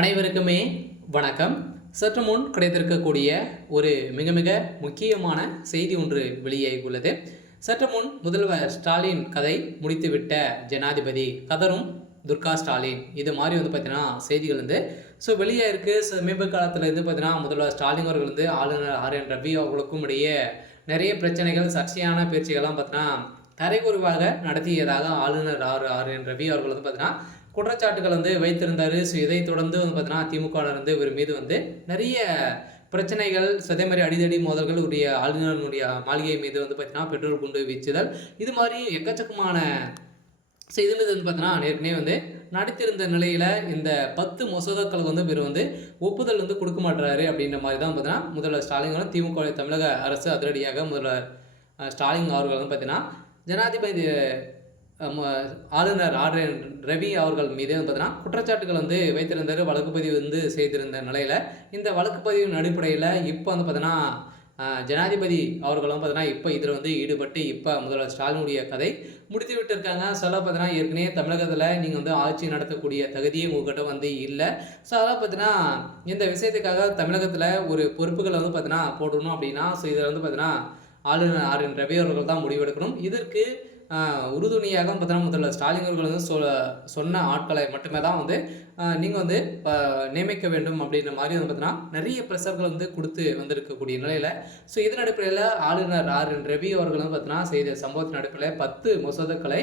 அனைவருக்குமே வணக்கம். சற்று முன் கிடைத்திருக்கக்கூடிய ஒரு மிக மிக முக்கியமான செய்தி ஒன்று வெளியாகியுள்ளது. சற்று முன் முதல்வர் ஸ்டாலின் கதை முடித்துவிட்ட ஜனாதிபதி கதரும் துர்கா ஸ்டாலின் இது மாதிரி பார்த்தீங்கன்னா செய்திகள் வெளியாயிருக்கு. சமீப காலத்தில் பார்த்தீங்கன்னா முதல்வர் ஸ்டாலின் அவர்கள் ஆளுநர் RN ரவி அவர்களுக்கும் இடையே நிறைய பிரச்சனைகள், சர்ச்சையான பேச்சுகள்லாம் பார்த்தீங்கன்னா தரைக்குறைவாக நடத்தியதாக ஆளுநர் RN ரவி அவர்கள் பார்த்தீங்கன்னா குற்றச்சாட்டுகள் வைத்திருந்தார். ஸோ இதை தொடர்ந்து பார்த்தீங்கன்னா திமுகவினர் இவர் மீது நிறைய பிரச்சனைகள், அதே மாதிரி அடிதடி மோதல்கள், உடைய ஆளுநருடைய மாளிகை மீது பார்த்தீங்கன்னா பெட்ரோல் குண்டு வீச்சுதல், இது மாதிரி எக்கச்சக்கமான இது மீது பார்த்தீங்கன்னா ஏற்கனவே நடித்திருந்த நிலையில் இந்த 10 மசோதாக்களுக்கு இவர் ஒப்புதல் கொடுக்க மாட்டுறாரு அப்படின்ற மாதிரி தான் பார்த்தீங்கன்னா முதல்வர் ஸ்டாலின் திமுக தமிழக அரசு அதிரடியாக முதல்வர் ஸ்டாலின் அவர்கள் பார்த்தீங்கன்னா ஜனாதிபதி ஆளுநர் RN ரவி அவர்கள் மீது பார்த்தீங்கன்னா குற்றச்சாட்டுகள் வைத்திருந்தார். வழக்குப்பதிவு செய்திருந்த நிலையில் இந்த வழக்குப்பதிவின் அடிப்படையில் இப்போ பார்த்தீங்கன்னா ஜனாதிபதி அவர்களும் பார்த்தீங்கன்னா இப்போ இதில் ஈடுபட்டு இப்போ முதல்வர் ஸ்டாலினுடைய கதை முடித்து விட்டு இருக்காங்க. சொல்ல பார்த்தீங்கன்னா ஏற்கனவே தமிழகத்தில் நீங்கள் ஆட்சி நடத்தக்கூடிய தகுதியே உங்கள்கிட்ட இல்லை. ஸோ அதெல்லாம் பார்த்தீங்கன்னா இந்த விஷயத்துக்காக தமிழகத்தில் ஒரு பொறுப்புகளை பார்த்தீங்கன்னா போடணும் அப்படின்னா ஸோ இதில் பார்த்தீங்கன்னா ஆளுநர் RN ரவி அவர்கள் தான் முடிவெடுக்கணும். இதற்கு உறுதுணையாக பார்த்தீங்கன்னா முதல்வர் ஸ்டாலின் அவர்கள் சொன்ன ஆட்களை மட்டுமே தான் நீங்கள் நியமிக்க வேண்டும் அப்படின்ற மாதிரி பார்த்தீங்கன்னா நிறைய ப்ரெஷர்கள் கொடுத்து வந்திருக்கக்கூடிய நிலையில் ஸோ இதன் அடிப்படையில் ஆளுநர் RN ரவி அவர்கள் பார்த்தீங்கன்னா செய்த சம்பவத்தின் அடிப்படையில் 10 மசோதாக்களை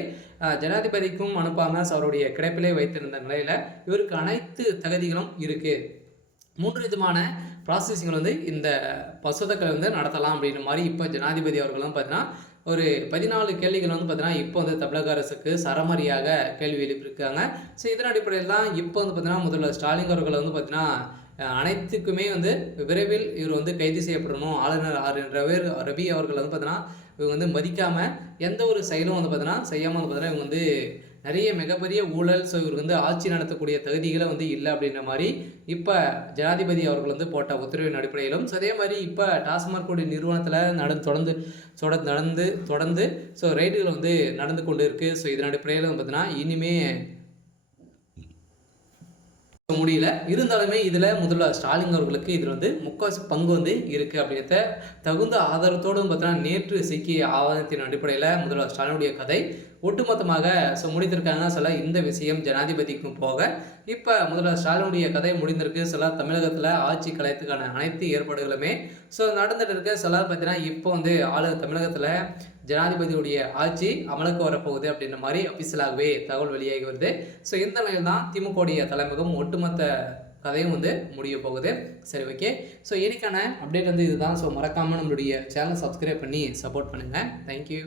ஜனாதிபதிக்கும் அனுப்பாமல் அவருடைய கிடைப்பிலே வைத்திருந்த நிலையில் இவருக்கு அனைத்து தகுதிகளும் இருக்குது. 3 விதமான ப்ராசஸிங்கள் இந்த மசோதாக்களை நடத்தலாம் அப்படின்ற மாதிரி இப்போ ஜனாதிபதி அவர்களும் பார்த்தீங்கன்னா ஒரு 14 கேள்விகள் பார்த்தீங்கன்னா இப்போ தமிழக அரசுக்கு சரமாரியாக கேள்வி எழுப்பியிருக்காங்க. ஸோ இதன் அடிப்படையில் தான் இப்போ பார்த்தீங்கன்னா முதல்வர் ஸ்டாலின் அவர்கள் பார்த்தீங்கன்னா அனைத்துக்குமே விரைவில் இவர் கைது செய்யப்படணும். ஆளுநர் RN ரவி அவர்கள் பார்த்தீங்கன்னா இவங்க மதிக்காமல் எந்த ஒரு செயலும் பார்த்தீங்கன்னா செய்யாமல் பார்த்தீங்கன்னா இவங்க நிறைய மிகப்பெரிய ஊழல், ஸோ இவர் ஆட்சி நடத்தக்கூடிய தகுதிகளை இல்லை அப்படின்ற மாதிரி இப்போ ஜனாதிபதி அவர்கள் போட்ட உத்தரவின் அடிப்படையிலும் அதே மாதிரி இப்போ டாஸ்மாக் நிறுவனத்தில் தொடர்ந்து ஸோ ரைடுகள் நடந்து கொண்டு இருக்குது. ஸோ இதன் அடிப்படையில் பார்த்தீங்கன்னா இனிமே முடியல. இருந்தாலுமே இதில் முதல்வர் ஸ்டாலின் அவர்களுக்கு இதில் முக்கால்வாசி பங்கு இருக்குது அப்படின்றத தகுந்த ஆதாரத்தோடு பார்த்தீங்கன்னா நேற்று சிக்கிய ஆவணத்தின் அடிப்படையில் முதல்வர் ஸ்டாலினுடைய கதை ஒட்டுமொத்தமாக முடித்திருக்காங்க. சில இந்த விஷயம் ஜனாதிபதிக்கும் போக இப்போ முதல்வர் ஸ்டாலினுடைய கதை முடிந்திருக்கு. சில தமிழகத்தில் ஆட்சி கலையத்துக்கான அனைத்து ஏற்பாடுகளுமே நடந்துட்டு இருக்கு. சில பார்த்தீங்கன்னா இப்போ தமிழகத்தில் ஜனாதிபதியுடைய ஆட்சி அமலுக்கு வரப்போகுது அப்படின்ற மாதிரி அபிஷியலாகவே தகவல் வெளியாகி வருது. ஸோ இந்த நிலையில் தான் திமுகவுடைய தலைமுகம் ஒட்டுமொத்த கதையும் முடிய போகுது. சரி, ஓகே. ஸோ இன்னைக்கான அப்டேட் இதுதான். ஸோ மறக்காமல் நம்மளுடைய சேனலை சப்ஸ்கிரைப் பண்ணி சப்போர்ட் பண்ணுங்கள். தேங்க்யூ.